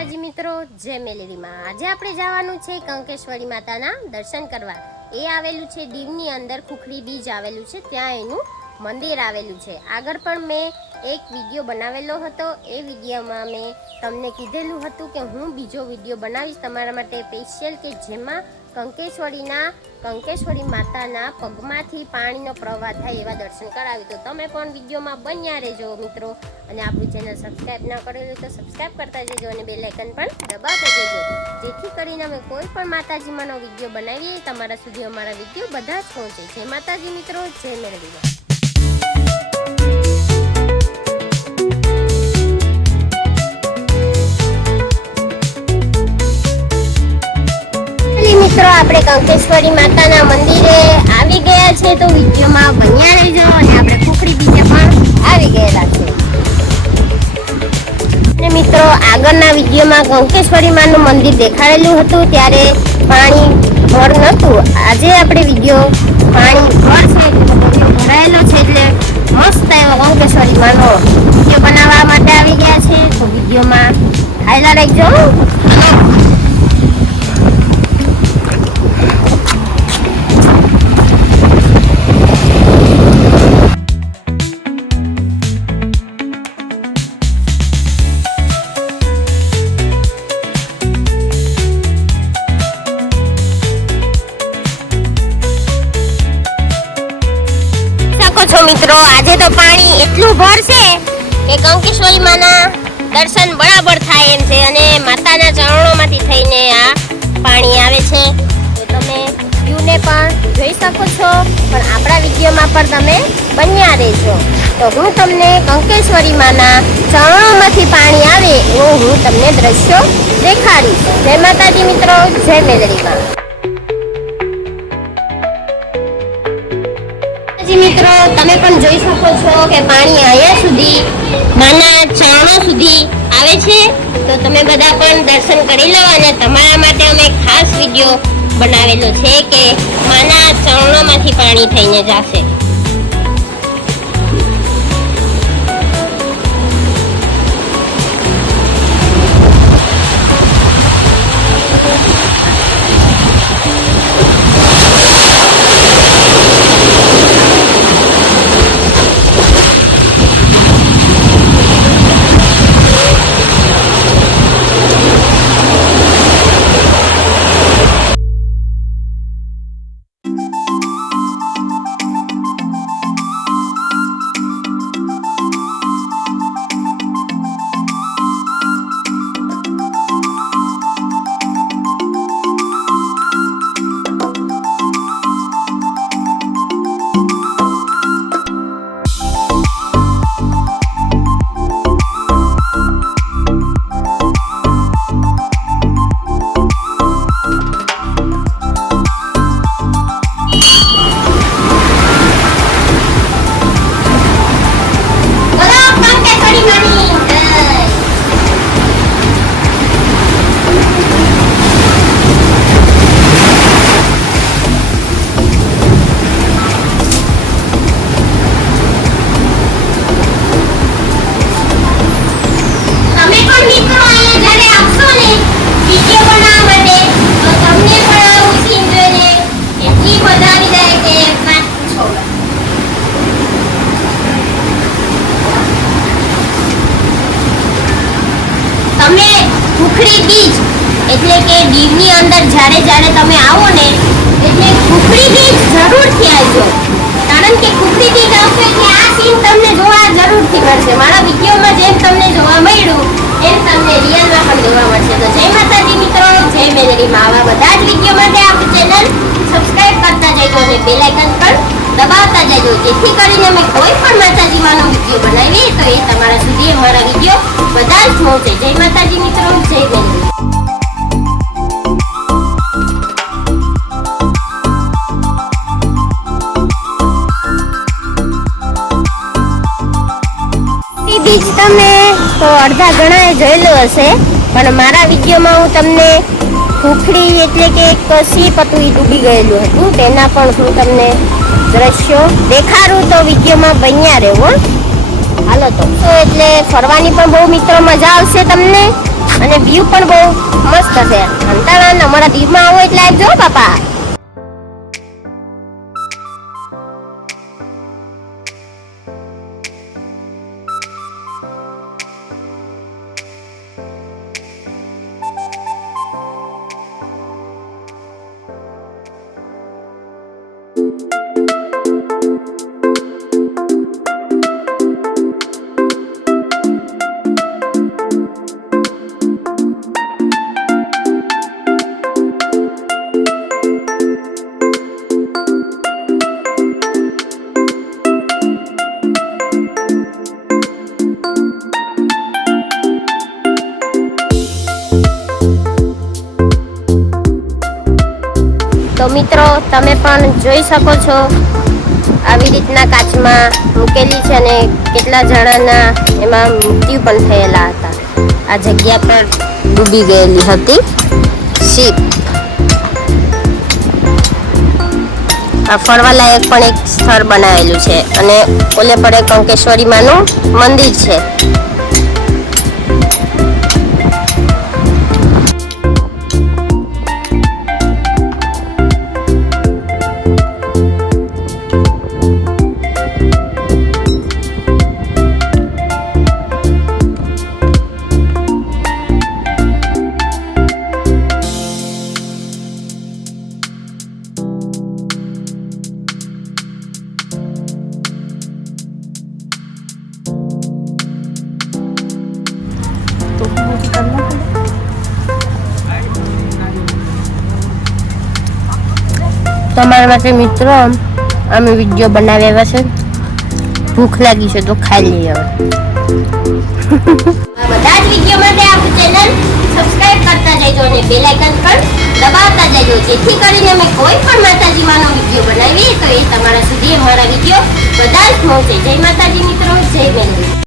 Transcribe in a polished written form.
માતાજી મિત્રો, જય મેલેડીમાં। આજે આપણે જવાનું છે કંકેશ્વરી માતાના દર્શન કરવા। એ આવેલું છે દીવની અંદર, ખુખડી બીજ આવેલું છે, ત્યાં એનું મંદિર આવેલું છે। આગળ પણ મેં એક વિડીયો બનાવેલો હતો। એ વિડીયોમાં મેં તમને કીધેલું હતું કે હું બીજો વિડીયો બનાવીશ તમારા માટે સ્પેશિયલ, કે જેમાં કંકેશ્વરી માતાના પગમાંથી પાણીનો પ્રવાહ થાય એવા દર્શન કરાવી। તો તમે પણ વિડીયોમાં બન્યા રહેજો મિત્રો, અને આપણું ચેનલ સબસ્ક્રાઈબ ના કરેલું તો સબસ્ક્રાઈબ કરતા જજો અને બેલ આઇકન પણ દબાવતા જજો, જેથી કરીને અમે કોઈ પણ માતાજીમાંનો વિડીયો બનાવીએ તમારા સુધી અમારા વિડીયો બધા જ પહોંચે। જય માતાજી મિત્રો, જય મેલડીમાં। મિત્રો આપણે કંકેશ્વરી માતાના મંદિરે આવી ગયા છે, તો વિડીયોમાં બન્યા રહેજો। અને આપણે ખુખડી બીજે પણ આવી ગયેલા છે। અને મિત્રો આગળના વિડીયોમાં કંકેશ્વરી માનું મંદિર દેખાડેલું હતું, ત્યારે પાણી ભર નહોતું। આજે આપણે વિડીયો પાણી ભર છે, ભરાયેલો છે, એટલે મસ્ત એવો કંકેશ્વરી માનો વિડીયો બનાવવા માટે આવી ગયા છે। તો વિડીયોમાં હાઈલા રાખજો। મિત્રો આજે તો પાણી એટલું ભરશે કે કંકેશ્વરી માના દર્શન બરાબર થાય એમ છે, અને માતાના ચરણોમાંથી થઈને આ પાણી આવે છે। તો તમે વ્યૂને પણ જોઈ શકો છો, પણ આપણા વિડીયોમાં પણ તમે બન્યા રહેજો। તો હું તમને કંકેશ્વરી માના ચરણોમાંથી પાણી આવે એવું હું તમને દ્રશ્યો દેખાડીશ। જય માતાજી મિત્રો, જય મેલડીમાં। મિત્રો તમે પણ જોઈ શકો છો કે પાણી અહીંયા સુધી માના ચરણો સુધી આવે છે। તો તમે બધા પણ દર્શન કરી લો, અને તમારા માટે અમે ખાસ વિડીયો બનાવેલો છે કે માના ચરણોમાંથી પાણી થઈને જશે। ખુખડી બીજ એટલે કે દીવની અંદર જ્યારે તમે આવો ને, એટલે ખુખડી બીજ જરૂરથી આવજો, કારણ કે ખુખડી બીજ આવશે એટલે આ સીન તમને જોવા જરૂરથી મળશે। મારા વિડીયોમાં જેમ તમને જોવા મળ્યું એમ તમને રિયલમાં પણ જોવા મળશે। તો જય માતાજી મિત્રો, જય મેલડીમાં। આવા બધા જ વિડીયો માટે આપણી ચેનલ સબસ્ક્રાઇબ કરતા જજો અને બેલ આઇકન પણ દબાવતા જજો, જેથી કરીને અમે કોઈ પણ માતાજીમાંનો વિડીયો બનાવીએ તો એ તમારા સુધી અમારા વિડીયો બધા જ પહોંચે। જય માતાજી મિત્રો, જય મેલડી। બીજ તમે તો અડધા ઘણાએ જોયેલું હશે, પણ મારા વિડીયોમાં હું તમને ખુખડી એટલે કે એક સીપ હતું એ ડૂબી ગયેલું હતું, તેના પણ હું તમને દ્રશ્યો દેખાડું। તો વિડીયોમાં બન્યા રહેવો। હાલો તો એટલે ફરવાની પણ બહુ મિત્રો મજા આવશે તમને, અને અને વ્યૂ પણ બહુ મસ્ત છે. અંતાણા અમારા દીવમાં આવો એટલે આવજો બાપા. તો મિત્રો તમે પણ જોઈ શકો છો આવી રીતના કાચમાં મૂકેલી છે અને કેટલા જણાના એમાં મૃત્યુ પણ થયેલા હતા. આ જગ્યા પર ડૂબી ગયેલી હતી શિપ. આ ફરવાલાયક પણ એક સ્થળ બનાવેલું છે અને ઓલે પર એક અંકેશ્વરી માનું મંદિર છે. તમારા માટે મિત્રો અમે વિડીયો બનાવ્યા છે. ભૂખ લાગી છે તો ખાઈ લઈએ હવે. બધા જ વિડીયો માટે આપણી ચેનલ સબસ્ક્રાઇબ કરતા જજો અને બેલ આઇકન પણ દબાવતા જજો જેથી કરીને અમે કોઈ પણ માતાજી માનો વિડીયો બનાવીએ તો એ તમારા